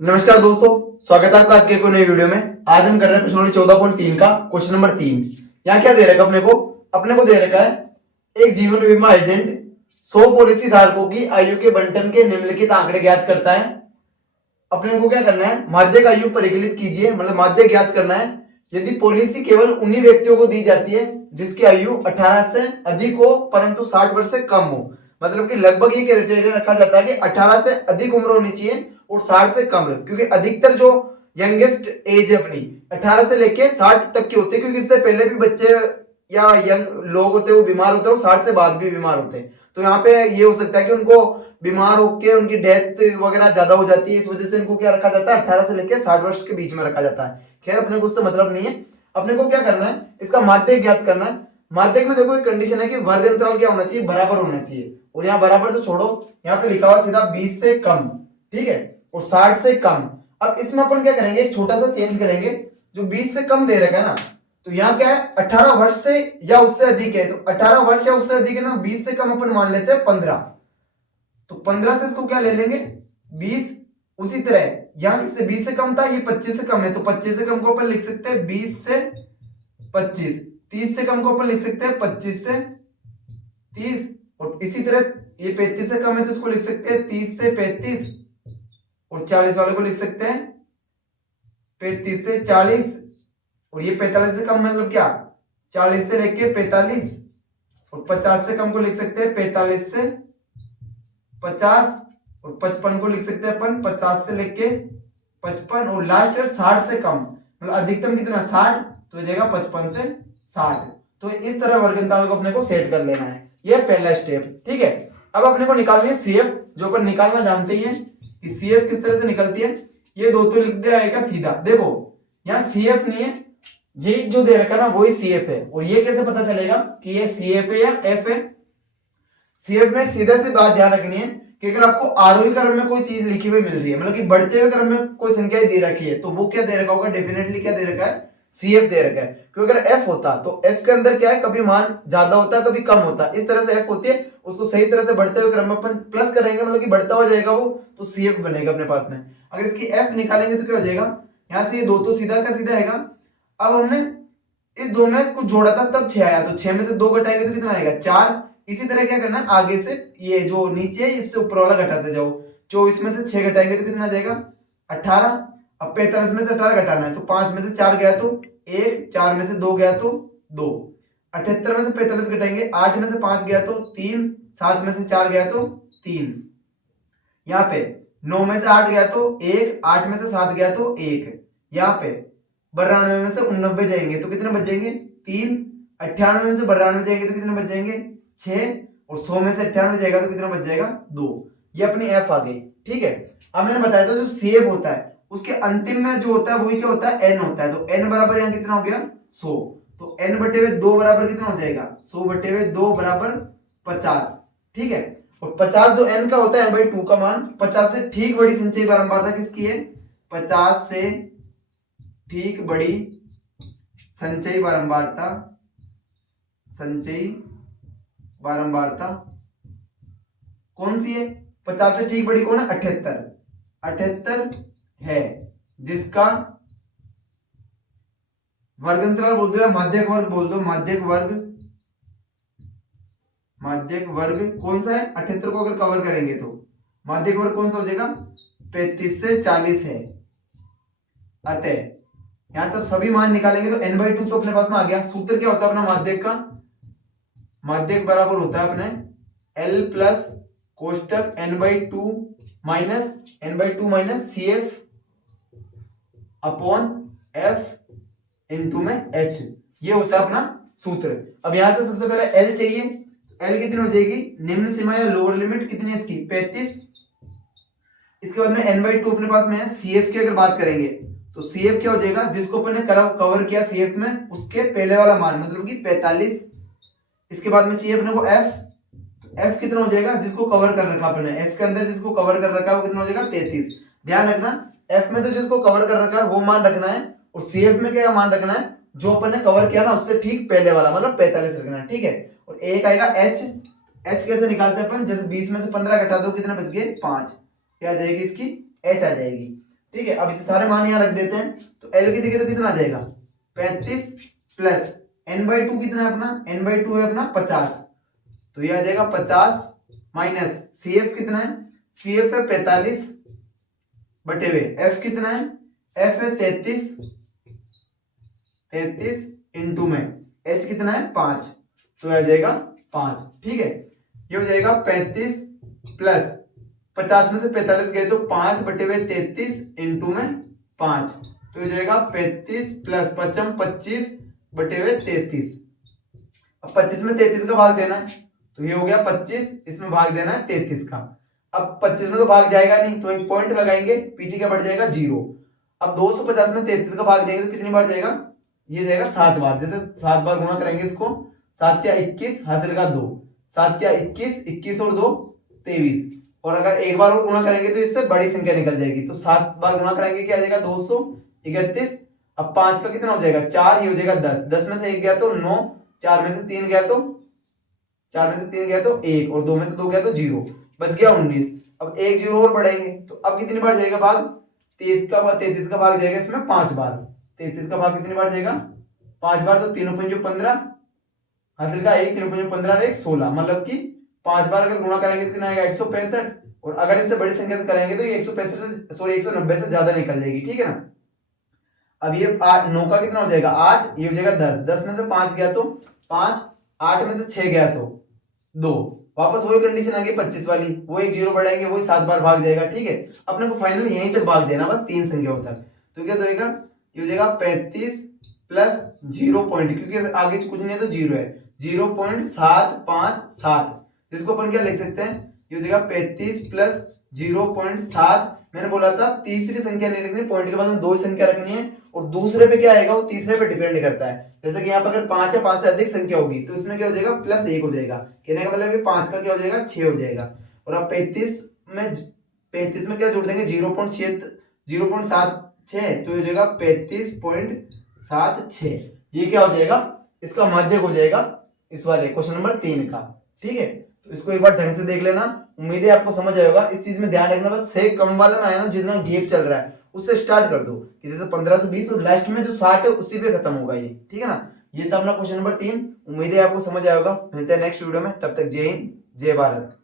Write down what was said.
नमस्कार दोस्तों, स्वागत है आपका आज के एक नई वीडियो में। आज हम कर रहे हैं प्रश्न नंबर 14.3 का क्वेश्चन नंबर 3। यहाँ क्या दे रखा है अपने को दे रखा है एक जीवन बीमा एजेंट 100 पॉलिसी धारकों की आयु के बंटन के निम्नलिखित आंकड़े ज्ञात करता है। अपने को क्या करना है, माध्यक आयु परिकलित कीजिए, मतलब माध्यक ज्ञात करना है। यदि पॉलिसी केवल उन्हीं व्यक्तियों को दी जाती है जिसकी आयु 18 से अधिक हो परंतु 60 वर्ष से कम हो, मतलब कि लगभग ये क्राइटेरिया रखा जाता है कि 18 से अधिक उम्र होनी चाहिए और 60 से कम, क्योंकि अधिकतर जो यंगेस्ट एज है अपनी 18 से लेके 60 तक की होती है, क्योंकि इससे पहले भी बच्चे या यंग लोग होते हैं वो बीमार होते हैं और 60 से बाद भी बीमार होते हैं। तो यहाँ पे ये हो सकता है कि उनको बीमार होकर उनकी डेथ वगैरह ज्यादा हो जाती है, इस वजह से इनको क्या रखा जाता है 18 से लेकर 60 वर्ष के बीच में रखा जाता है। खैर अपने को उससे मतलब नहीं है, अपने को क्या करना है, इसका माध्यक ज्ञात करना है। माध्यक में देखो एक कंडीशन है कि वर्ग अंतराल क्या होना चाहिए, बराबर होना चाहिए। और यहाँ बराबर तो छोड़ो, यहाँ पे लिखा हुआ सीधा 20 से कम, ठीक है, और 60 से कम। अब इसमें अपन क्या करेंगे, एक छोटा सा चेंज करेंगे। जो 20 से कम दे रखा है ना, तो यहाँ क्या है 18 वर्ष से या उससे अधिक है, तो 18 वर्ष या उससे अधिक है ना, 20 से कम अपन मान लेते हैं 15, तो 15 से इसको क्या ले लेंगे 20। उसी तरह यहाँ किससे 20 से कम था, ये 25 से कम है, तो 25 से कम को अपन लिख सकते हैं 20 से 25। 30 से कम को अपन लिख सकते हैं 25 से 30, और इसी तरह ये 35 से कम है तो इसको लिख सकते हैं 30 से 35, और 40 वाले को लिख सकते हैं 35 से 40, और ये 45 से कम मतलब क्या 40 से लेके 45, और 50 से कम को लिख सकते हैं 45 से 50, और 55 को लिख सकते हैं अपन 50 से लेके 55, और लास्ट 60 से कम मतलब अधिकतम कितना 60, तो हो जाएगा 55 से 60। तो इस तरह वर्ग अंतराल को अपने को सेट कर लेना है, ये पहला स्टेप, ठीक है। अब अपने को निकालनी है सीएफ, जो अपन निकालना जानते ही है कि सीएफ किस तरह से निकलती है। ये दो तो लिख दे आएगा सीधा, देखो यहाँ सीएफ नहीं है, ये जो दे रखा है ना वही सीएफ है। और ये कैसे पता चलेगा कि ये सीएफ है या एफ है। सीएफ में सीधा सी बात ध्यान रखनी है कि अगर आपको आरोही क्रम में कोई चीज लिखी हुई मिल रही है, मतलब कि बढ़ते हुए क्रम में कोई संख्या दे रखी है, तो वो क्या दे रखा होगा, डेफिनेटली क्या दे रखा है, सीएफ दे रखा है। क्योंकि अगर एफ होता तो एफ के अंदर क्या है, कभी मान ज्यादा होता है कभी कम होता है, इस तरह से एफ होती है, उसको सही तरह से बढ़ते हुए क्रम में अपन प्लस करेंगे, मतलब कि बढ़ता हुआ जाएगा वो, तो सीएफ बनेगा अपने पास में। अगर इसकी एफ निकालेंगे तो क्या हो जाएगा, यहाँ से ये दो तो सीधा का सीधा आएगा। अब हमने इस दो में कुछ जोड़ा था तब 6 आया, तो 6 में से 2 घटाएंगे तो कितना आएगा 4। इसी तरह क्या करना है, आगे से ये जो नीचे है इससे ऊपर वाला घटाते जाओ। 24 में से 6 घटाएंगे तो कितना आ जाएगा 18। अब 45 में से 18 घटाना है, तो 5 में से 4 गया तो 1, 4 में से 2 गया तो 2। 78 में से 45 घटाएंगे, 8 में से 5 गया तो 3, 7 में से 4 गया तो 3। यहाँ पे 9 में से 8 गया तो 1, 8 में से 7 गया तो 1। यहाँ पे 92 में से 89 जाएंगे तो कितने बच जाएंगे 3। 98 में से 92 जाएंगे तो कितने बच जाएंगे 6, और 100 में से 98 जाएगा तो कितना बच जाएगा 2। ये अपनी एफ आ गई, ठीक है। अब मैंने बताया था जो सेव होता है उसके अंतिम में जो होता है वही क्या होता है एन होता है, तो एन बराबर यहाँ कितना हो गया 100, तो एन बटे हुए 2 बराबर कितना हो जाएगा 100 बटे हुए 2 बराबर 50, ठीक है। और 50 जो एन का होता है एन बाई 2 का मान, 50 से ठीक बड़ी संचयी बारंबारता किसकी है, 50 से ठीक बड़ी संचयी बारंबारता, संचयी बारंबारता कौन सी है, 50 से ठीक बड़ी कौन है 78, 78 है, जिसका वर्ग अंतराल बोल दो या माध्यक वर्ग बोल दो, माध्यक वर्ग, माध्यक वर्ग कौन सा है 78 को अगर कवर करेंगे तो माध्यक वर्ग कौन सा हो जाएगा 35 से 40 है। अतः यहां सब सभी मान निकालेंगे तो n बाई 2 तो अपने पास में आ गया। सूत्र क्या होता है अपना माध्यक का, माध्यक बराबर होता है अपने L प्लस कोष्टक n by 2 minus C F upon F into में h, ये होता है अपना सूत्र। अब यहां से सबसे पहले L चाहिए, L कितनी हो जाएगी, निम्न सीमा या लोअर लिमिट कितनी है इसकी 35। इसके बाद में n बाई 2 अपने पास में है, सी एफ की अगर बात करेंगे तो सी एफ क्या हो जाएगा, जिसको अपन ने कवर किया सी एफ में उसके पहले वाला मान मतलब कि 45। इसके बाद में चाहिए अपने को एफ, तो एफ कितना हो जाएगा जिसको कवर कर रखा अपने, एफ के अंदर जिसको कवर कर रखा है वो कितना हो जाएगा 33। ध्यान रखना एफ में तो जिसको कवर कर रखा है वो मान रखना है, और सी एफ में क्या मान रखना है जो अपन ने कवर किया ना उससे ठीक पहले वाला मतलब 45 रखना है, ठीक है। और एक आएगा एच, एच कैसे निकालते हैं अपन, जैसे 20 में से 15 घटा दो कितना बच गए 5, क्या आ जाएगी इसकी एच आ जाएगी, ठीक है, अब इसे सारे मान यहाँ रख देते हैं, तो एल की जगह तो कितना आ जाएगा 35 प्लस n/2 कितना है अपना, n/2 है अपना 50, तो ये आ जाएगा 50 माइनस CF कितना है, CF है 45 बटे हुए F कितना है, F है 33 इंटू में H कितना है 5, तो आ जाएगा 5। ठीक है, ये हो जाएगा 35 प्लस 50 में से 45 गए तो 5 बटे हुए 33 इंटू में 5, तो हो जाएगा 35 प्लस 25 बटे हुए 33। अब 25 में 33 का भाग देना है, तो ये हो गया 25, इसमें भाग देना है 33 का। अब 25 में तो भाग जाएगा नहीं, तो एक पॉइंट लगाएंगे, पीछे क्या बढ़ जाएगा 0। अब 250 में 33 का भाग देंगे तो कितनी बार जाएगा, ये जाएगा 7 बार। जैसे 7 बार गुणा करेंगे इसको, 7 या 21 हासिल का 2, 7 या 21, 21 और 2 23, और अगर एक बार और गुणा करेंगे तो इससे बड़ी संख्या निकल जाएगी, तो 7 बार गुणा करेंगे क्या आ जाएगा 231। अब 5 का कितना हो जाएगा 4, ये हो जाएगा 10, 10 में से 1 गया तो 9, 4 में से 3 गया तो 1, और 2 में से 2 गया तो 0, बच गया 19। अब एक 0 और बढ़ाएंगे, तो अब कितनी बार जाएगा भाग, 33 का भाग जाएगा इसमें 5 बार। 33 का भाग कितनी बार जाएगा 5 बार, तो 3 पंजे 15 हासिल का 1, 3 पंजे 15 और 1 16, मतलब कि 5 बार अगर गुणा करेंगे तो कितना आएगा 165, और अगर इससे बड़ी संख्या से करेंगे तो ये 190 से ज्यादा निकल जाएगी। ठीक है ना। अब ये 9 का कितना हो जाएगा 8, ये हो जाएगा 10, 10 में से 5 गया तो 5, 8 में से 6 गया तो 2, वापस वही कंडीशन आ गई 25 वाली, वो एक 0 बढ़ाएंगे वही 7 बार भाग जाएगा। ठीक है, अपने को फाइनल यहीं तक भाग देना, बस 3 संख्याओं तक। तो क्या होगा, ये हो जाएगा 35 प्लस 0 पॉइंट, क्योंकि आगे कुछ नहीं है तो 0 है, 0.757, जिसको अपन क्या लिख सकते हैं, ये हो जाएगा 35 प्लस 0.7। मैंने बोला था तीसरी संख्या नहीं रखनी, पॉइंट के बाद में 2 संख्या रखनी है, और दूसरे पे क्या आएगा वो तीसरे पे डिपेंड करता है। जैसे कि यहाँ पर अगर 5 या 5 से अधिक संख्या होगी तो इसमें क्या हो जाएगा प्लस 1 हो जाएगा, कहने का मतलब 5 का क्या हो जाएगा 6 हो जाएगा। और अब 35 में क्या जोड़ देंगे 0.7, तो हो जाएगा 35.76, ये क्या हो जाएगा इसका माध्यक हो जाएगा इस वाले क्वेश्चन नंबर 3 का। ठीक है, तो इसको एक बार ढंग से देख लेना, उम्मीद है आपको समझ आएगा। इस चीज में ध्यान रखना, बस से कम वाला में आया ना, जितना गैप चल रहा है उससे स्टार्ट कर दो, कि जैसे 15 से 20 और लास्ट में जो 60 है उसी पे खत्म होगा ये। ठीक है ना, ये था अपना क्वेश्चन नंबर 3। उम्मीद है आपको समझ आएगा। मिलते हैं नेक्स्ट वीडियो में, तब तक जय हिंद जय भारत।